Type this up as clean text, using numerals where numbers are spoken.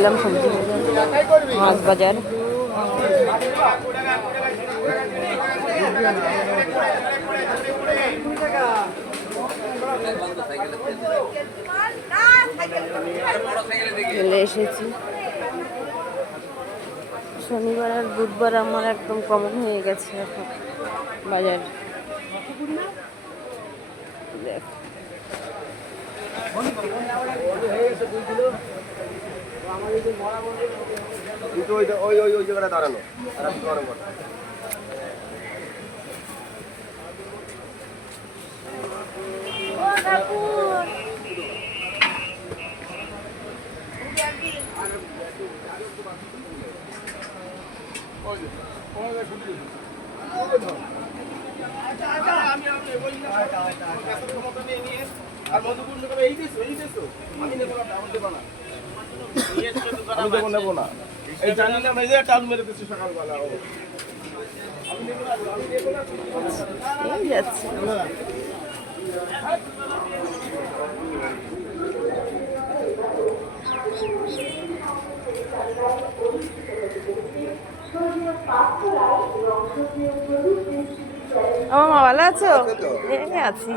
এলাম সবজি বাজার, মাছ বাজার। চলে এসেছি। শনিবার আর বুধবার আমার একদম কমন হয়ে গেছে এখন বাজার। দেখ ওই জায়গাটা দাঁড়ানো আর মধুপূর্ণ করে এই দিছো আমি নেবো না নেবো না এই জানি না ভাই যে টাল মেরে দিচ্ছি সকালবেলা এই যাচ্ছে। আমার মা ভালো আছো? এই আছি।